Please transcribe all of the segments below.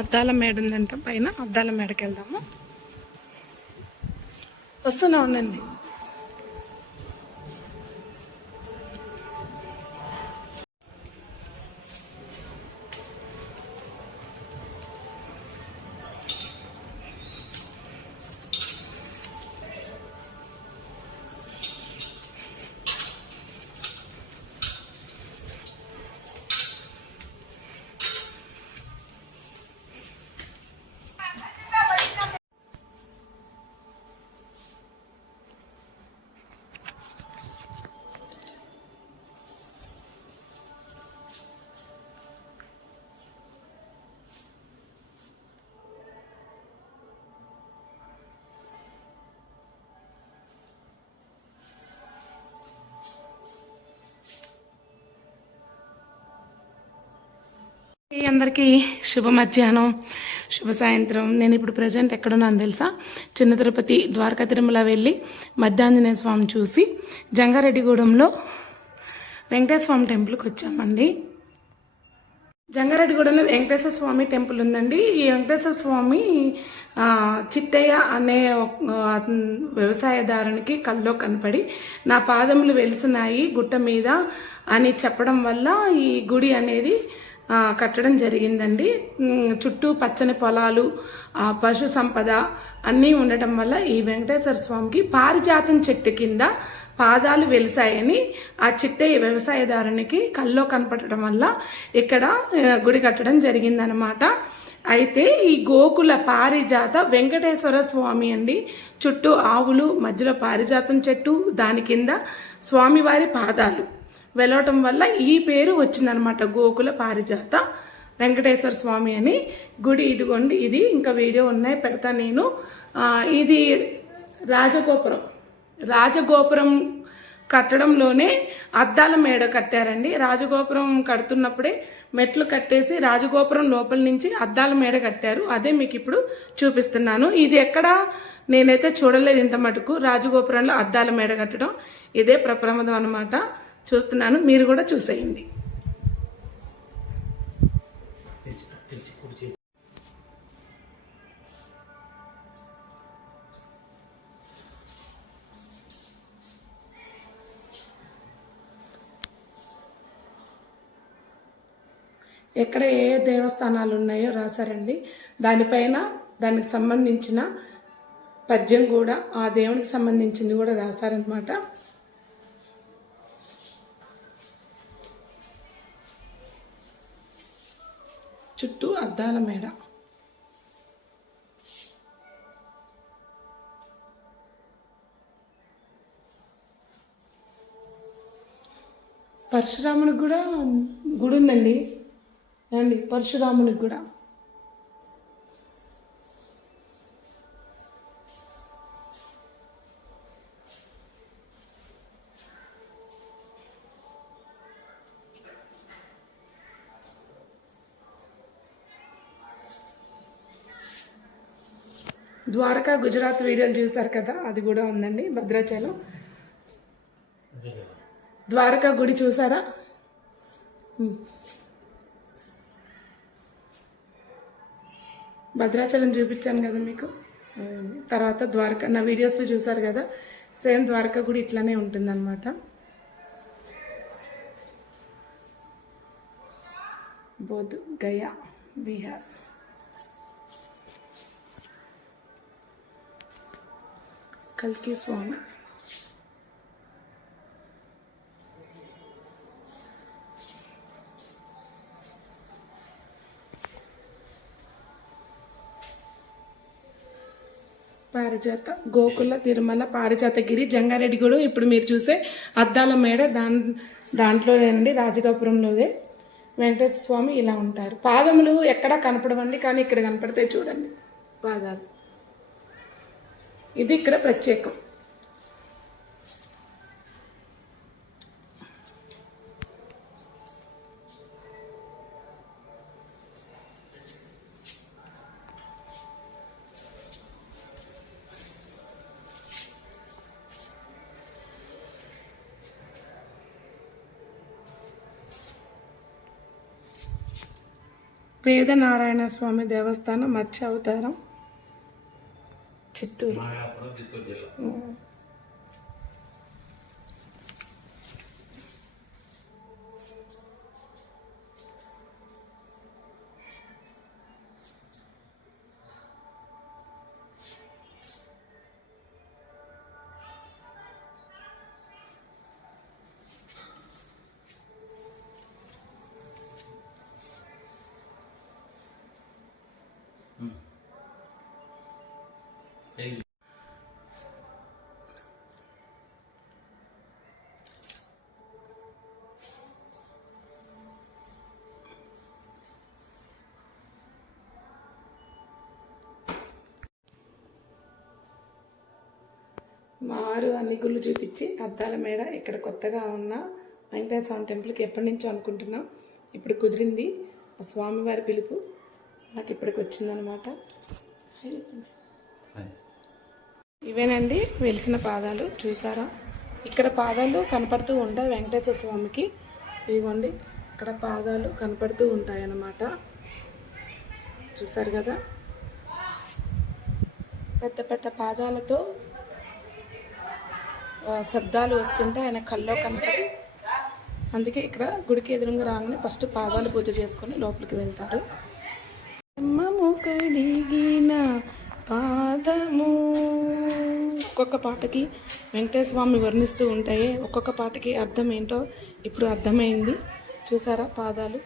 అద్దాల మేడ ఉందంట పైన. అద్దాల మేడకి వెళ్దాము. వస్తూనే ఉండండి. అందరికీ శుభ మధ్యాహ్నం, శుభ సాయంత్రం. నేను ఇప్పుడు ప్రజెంట్ ఎక్కడున్నాను తెలుసా? చిన్న తిరుపతి ద్వారకా తిరుమల వెళ్ళి మధ్యాంజనేయ స్వామి చూసి జంగారెడ్డిగూడెంలో వెంకటేశ్వర స్వామి టెంపుల్కి వచ్చామండి. జంగారెడ్డిగూడెంలో వెంకటేశ్వర స్వామి టెంపుల్ ఉందండి. ఈ వెంకటేశ్వర స్వామి చిట్టయ్య అనే వ్యవసాయదారునికి కల్లో కనపడి నా పాదములు వెలిసినాయి గుట్ట మీద అని చెప్పడం వల్ల ఈ గుడి అనేది కట్టడం జరిగిందండి. చుట్టూ పచ్చని పొలాలు, పశు సంపద అన్నీ ఉండటం వల్ల ఈ వెంకటేశ్వర స్వామికి పారిజాతం చెట్టు కింద పాదాలు వెలిసాయని ఆ చిట్టయ్య వ్యవసాయదారునికి కల్లో కనపడటం వల్ల ఇక్కడ గుడి కట్టడం జరిగిందనమాట. అయితే ఈ గోకుల పారిజాత వెంకటేశ్వర స్వామి అండి. చుట్టూ ఆవులు, మధ్యలో పారిజాతం చెట్టు, దాని కింద స్వామివారి పాదాలు వెళ్ళటం వల్ల ఈ పేరు వచ్చిందనమాట, గోకుల పారిజాత వెంకటేశ్వర స్వామి అని. గుడి ఇదిగోండి, ఇది ఇంకా వీడియో ఉన్నాయి, పెడతా నేను. ఇది రాజగోపురం కట్టడంలోనే అద్దాల మేడ కట్టారండి. రాజగోపురం కడుతున్నప్పుడే మెట్లు కట్టేసి రాజగోపురం లోపల నుంచి అద్దాల మేడ కట్టారు. అదే మీకు ఇప్పుడు చూపిస్తున్నాను. ఇది ఎక్కడ నేనైతే చూడలేదు ఇంత మటుకు, రాజగోపురంలో అద్దాల మేడ కట్టడం. ఇదే ప్రప్రమాదం అనమాట. చూస్తున్నాను, మీరు కూడా చూసేయండి. ఎక్కడ ఏ దేవస్థానాలు ఉన్నాయో రాశారండి. దానిపైన దానికి సంబంధించిన పద్యం కూడా, ఆ దేవునికి సంబంధించింది కూడా రాశారనమాట. చుట్టూ అద్దాల మేడ. పరశురామునికి కూడా గుడి ఉందండి అండి, పరశురామునికి కూడా. ద్వారకా గుజరాత్ వీడియోలు చూసారు కదా, అది కూడా ఉందండి. భద్రాచలం ద్వారకా గుడి చూసారా? భద్రాచలం చూపించాను కదా మీకు. తర్వాత ద్వారకా నా వీడియోస్లో చూసారు కదా, సేమ్ ద్వారకా గుడి ఇట్లానే ఉంటుందన్నమాట. బోధ్ గయా బీహార్. కల్కి స్వామి. పారిజాత గోకుల తిరుమల పారిజాతగిరి జంగారెడ్డిగూడెం. ఇప్పుడు మీరు చూసే అద్దాల మేడ దాంట్లోనేనండి, రాజగోపురంలోదే వెంకటేశ్వర స్వామి ఇలా ఉంటారు. పాదములు ఎక్కడా కనపడవండి, కానీ ఇక్కడ కనపడతాయి చూడండి పాదాలు. ఇది ఇక్కడ ప్రత్యేకం. పేద నారాయణ స్వామి దేవస్థానం మత్స్య అవతారం చిత్తూరు. మా వారు అన్ని గుళ్ళు చూపించి అద్దాల మేడ ఇక్కడ కొత్తగా ఉన్న వెంకటేశ్వర స్వామి టెంపుల్కి ఎప్పటి నుంచో అనుకుంటున్నాం. ఇప్పుడు కుదిరింది. ఆ స్వామివారి పిలుపు నాకు ఇప్పటికి వచ్చిందనమాట. ఇవేనండి వెలిసిన పాదాలు. చూసారా, ఇక్కడ పాదాలు కనపడుతూ ఉంటాయి వెంకటేశ్వర స్వామికి. ఇదిగోండి, ఇక్కడ పాదాలు కనపడుతూ ఉంటాయి అన్నమాట. చూసారు కదా, పెద్ద పెద్ద పాదాలతో శబ్దాలు వస్తుంటే ఆయన కల్లో కనపడి, అందుకే ఇక్కడ గుడికి ఎదురుగా రాగానే ఫస్ట్ పాదాలు పూజ చేసుకొని లోపలికి వెళ్తారు. అమ్మము కడిగిన పాదము. ఒక్కొక్క పాటకి వెంకటేశ్వర స్వామి వర్ణిస్తూ ఉంటాయి. ఒక్కొక్క పాటకి అర్థం ఏంటో ఇప్పుడు అర్థమైంది. చూసారా పాదాలు.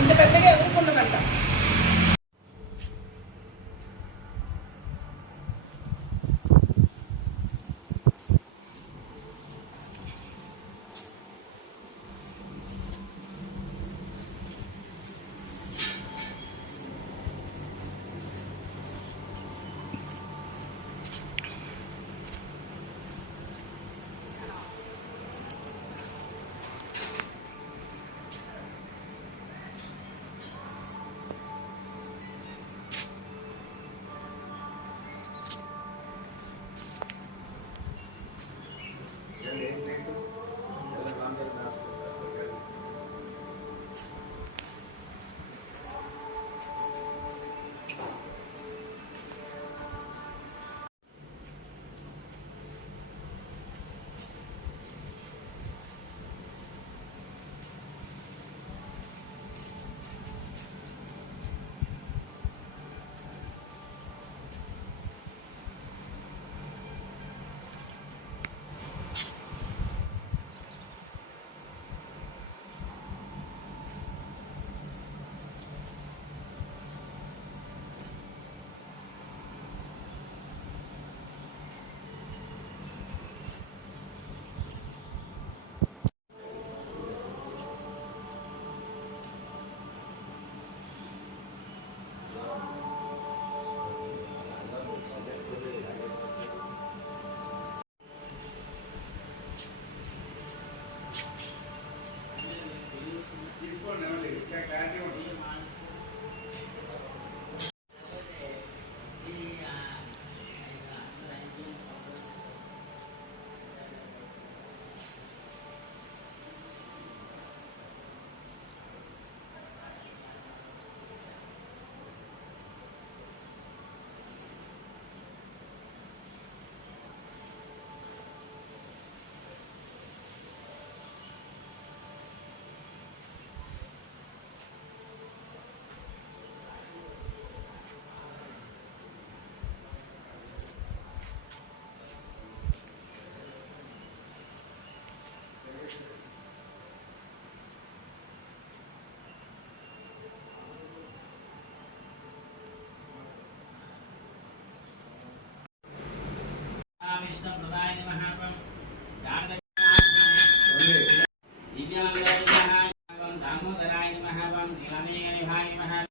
ఇంత పెద్దగా ఎవరుకున్నదంట. विष्णु प्रदाय नमः।